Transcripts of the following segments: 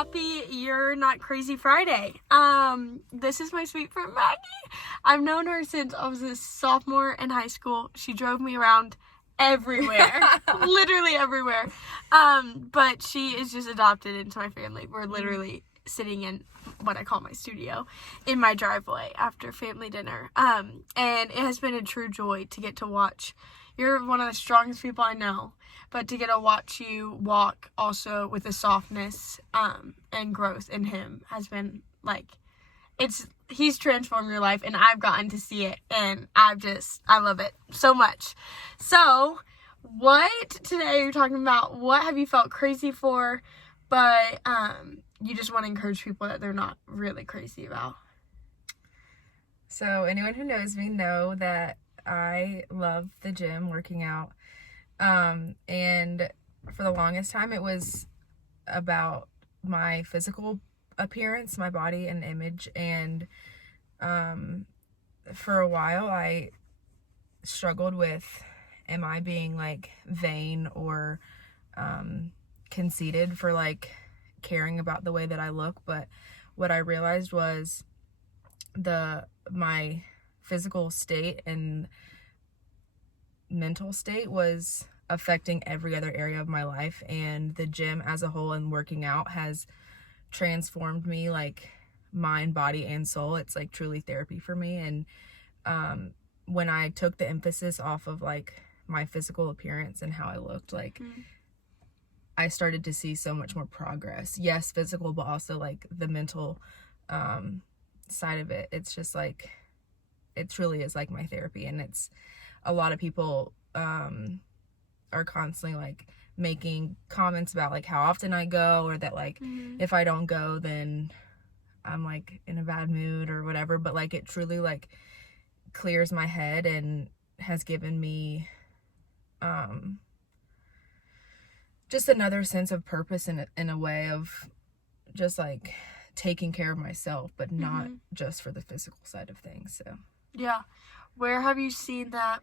happy You're Not Crazy Friday. This is my sweet friend Maggie. I've known her since I was a sophomore in high school. She drove me around everywhere, literally everywhere. But she is just adopted into my family. We're literally sitting in what I call my studio in my driveway after family dinner. And it has been a true joy to get to watch. You're one of the strongest people I know, but to get to watch you walk also with a softness and growth in him has been like, he's transformed your life, and I've gotten to see it, and I love it so much. So today you're talking about what have you felt crazy for, but you just want to encourage people that they're not really crazy about. So anyone who knows me know that I love the gym, working out. And for the longest time, it was about my physical appearance, my body and image. And for a while, I struggled with, am I being like vain or conceited for like caring about the way that I look? But what I realized was my physical state and mental state was affecting every other area of my life, and the gym as a whole and working out has transformed me, like mind, body, and soul. It's like truly therapy for me. And when I took the emphasis off of like my physical appearance and how I looked, like I started to see so much more progress. Yes, physical, but also like the mental side of it. It's just like, it truly is like my therapy. And it's a lot of people are constantly like making comments about like how often I go, or that like if I don't go then I'm like in a bad mood or whatever. But like it truly like clears my head and has given me just another sense of purpose in a way of just like taking care of myself, but not just for the physical side of things. So yeah, where have you seen that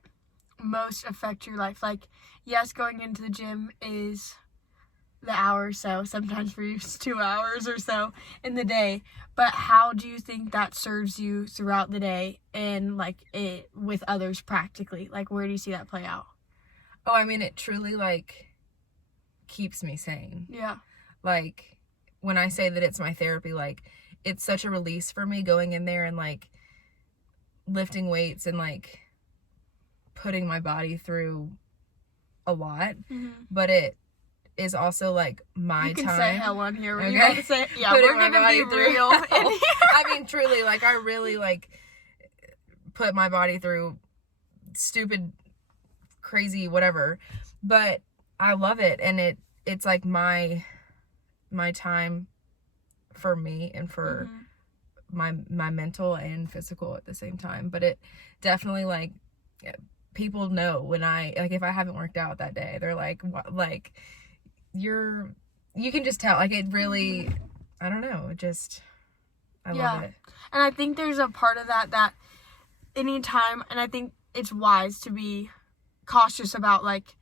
most affect your life? Like, yes, going into the gym is the hour or so, sometimes for you it's 2 hours or so in the day, but how do you think that serves you throughout the day and like it with others practically? Like, where do you see that play out? Oh, I mean, it truly like keeps me sane. Yeah. Like when I say that it's my therapy, like it's such a release for me going in there and like lifting weights and like putting my body through a lot, but it is also like my time. You can say hell on here. Okay. You have to say, yeah, Putting we're gonna be real. I mean, truly, like I really like put my body through stupid, crazy, whatever, but I love it, and it's like my time for me and for my mental and physical at the same time. But it definitely like people know when I like, if I haven't worked out that day, they're like, what, like you can just tell, like it really, I don't know, I love it. And I think there's a part of that anytime, and I think it's wise to be cautious about like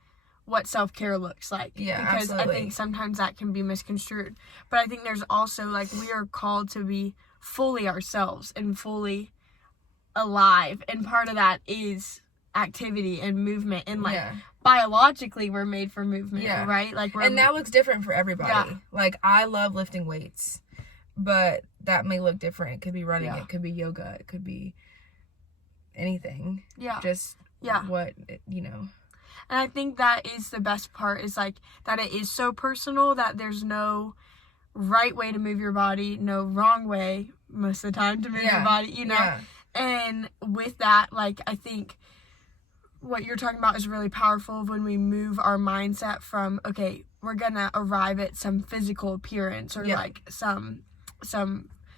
what self-care looks like. Yeah, because absolutely. I think sometimes that can be misconstrued. But I think there's also like, we are called to be fully ourselves and fully alive, and part of that is activity and movement, and like biologically we're made for movement, right? Like and that looks different for everybody. Yeah. Like I love lifting weights, but that may look different. It could be running, it could be yoga, it could be anything. What you know. And I think that is the best part, is like that it is so personal that there's no right way to move your body, no wrong way most of the time to move your body, you know. And with that, like I think what you're talking about is really powerful when we move our mindset from, okay, we're gonna arrive at some physical appearance or like some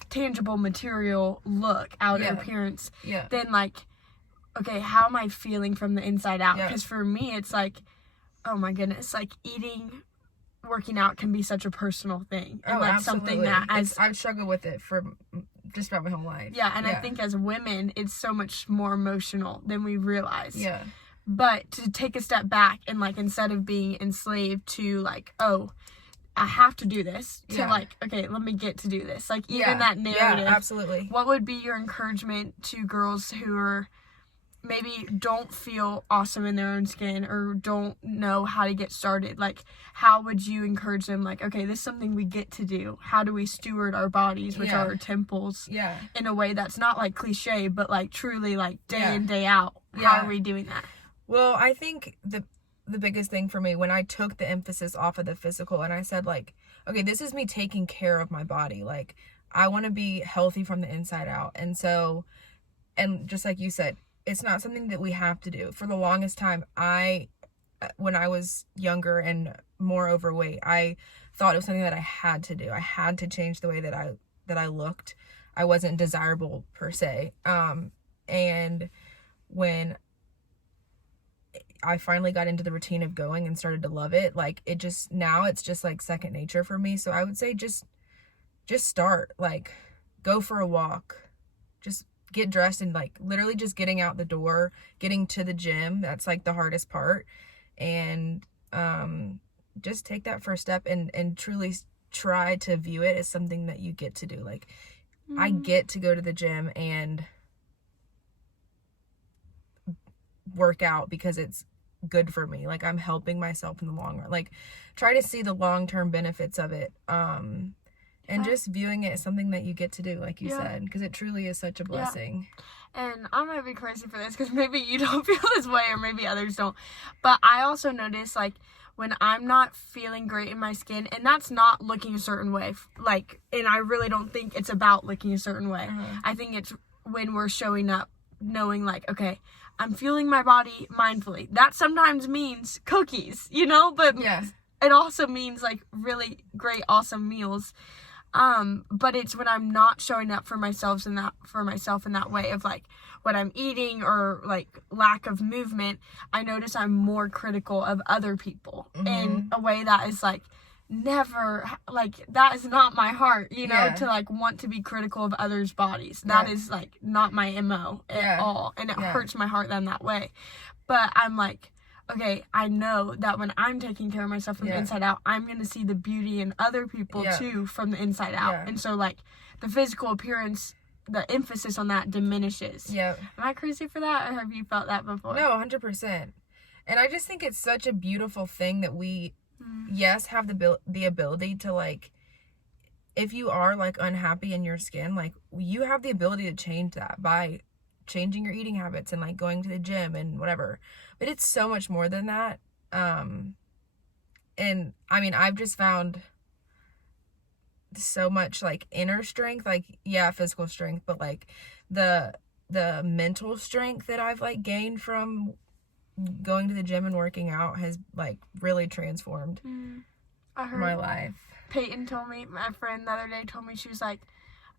tangible material look, outer appearance, then like, okay, how am I feeling from the inside out? Because for me it's like, oh my goodness, like working out can be such a personal thing, and like something that I've struggled with it for just about my whole life. I think as women it's so much more emotional than we realize. But to take a step back and like, instead of being enslaved to like, oh, I have to do this, to Yeah. like, okay, let me get to do this. Like, even Yeah. that narrative. Yeah, absolutely. What would be your encouragement to girls who are maybe don't feel awesome in their own skin or don't know how to get started? Like, how would you encourage them? Like, okay, this is something we get to do. How do we steward our bodies, which Yeah. are our temples, Yeah. in a way that's not like cliche, but like truly like day Yeah. in, day out? Yeah. How are we doing that? Well, I think the biggest thing for me, when I took the emphasis off of the physical and I said, like, okay, this is me taking care of my body. Like, I want to be healthy from the inside out. And so, and just like you said, it's not something that we have to do. For the longest time, when I was younger and more overweight, I thought it was something that I had to do. I had to change the way that I looked. I wasn't desirable per se. And when I finally got into the routine of going and started to love it, like, now it's just like second nature for me. So I would say just start, like, go for a walk, just get dressed, and like literally just getting out the door, getting to the gym, that's like the hardest part. And just take that first step and truly try to view it as something that you get to do. Like, I get to go to the gym and work out because it's good for me. Like, I'm helping myself in the long run. Like, try to see the long-term benefits of it. And just viewing it as something that you get to do, like you said, because it truly is such a blessing. And I might be crazy for this because maybe you don't feel this way or maybe others don't. But I also notice, like, when I'm not feeling great in my skin, and that's not looking a certain way, like, and I really don't think it's about looking a certain way. I think it's when we're showing up knowing, like, okay, I'm feeling my body mindfully. That sometimes means cookies, you know, but it also means like really great, awesome meals. But it's when I'm not showing up for myself in that way of like what I'm eating or like lack of movement, I notice I'm more critical of other people in a way that is like never, like, that is not my heart, you know, to like want to be critical of others' bodies. That is like not my MO at all. And it hurts my heart then that way. But I'm like, okay, I know that when I'm taking care of myself from the inside out, I'm going to see the beauty in other people too from the inside out. And so, like, the physical appearance, the emphasis on that diminishes. Am I crazy for that, or have you felt that before? No, 100%. And I just think it's such a beautiful thing that we, yes, have the ability to, like, if you are, like, unhappy in your skin, like, you have the ability to change that by changing your eating habits and like going to the gym and whatever. But it's so much more than that. And I mean, I've just found so much like inner strength, like, physical strength, but like the mental strength that I've like gained from going to the gym and working out has like really transformed my life. Peyton told me, my friend the other day told me, she was like,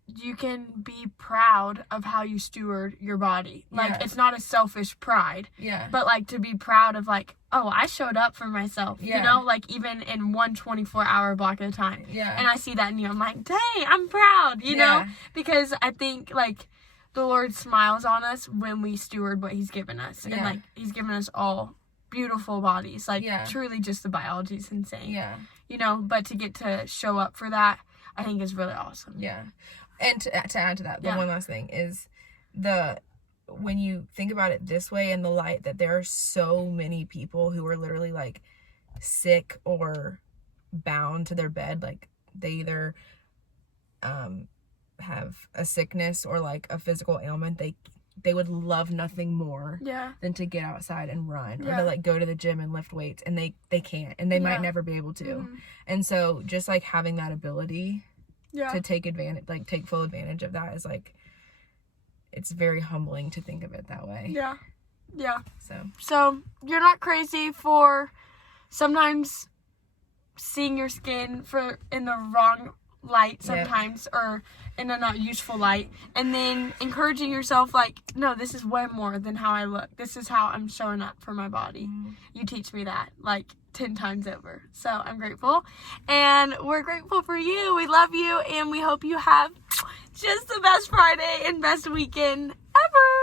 you can be proud of how you steward your body. Like, it's not a selfish pride. But, like, to be proud of, like, oh, I showed up for myself. You know? Like, even in one 24-hour block at a time. And I see that in you. I'm like, dang, I'm proud, you know? Because I think, like, the Lord smiles on us when we steward what He's given us. And, like, He's given us all beautiful bodies. Like, truly just the biology is insane. You know? But to get to show up for that, I think is really awesome. And to add to that, the one last thing is when you think about it this way, in the light that there are so many people who are literally like sick or bound to their bed, like they either have a sickness or like a physical ailment, they would love nothing more than to get outside and run or to like go to the gym and lift weights, and they can't, and they might never be able to. And so just like having that ability to take full advantage of that is like, it's very humbling to think of it that way. So you're not crazy for sometimes seeing your skin in the wrong light sometimes, or in a not useful light, and then encouraging yourself, like, no, this is way more than how I look. This is how I'm showing up for my body. You teach me that, like, 10 times over. So I'm grateful, and we're grateful for you. We love you, and we hope you have just the best Friday and best weekend ever.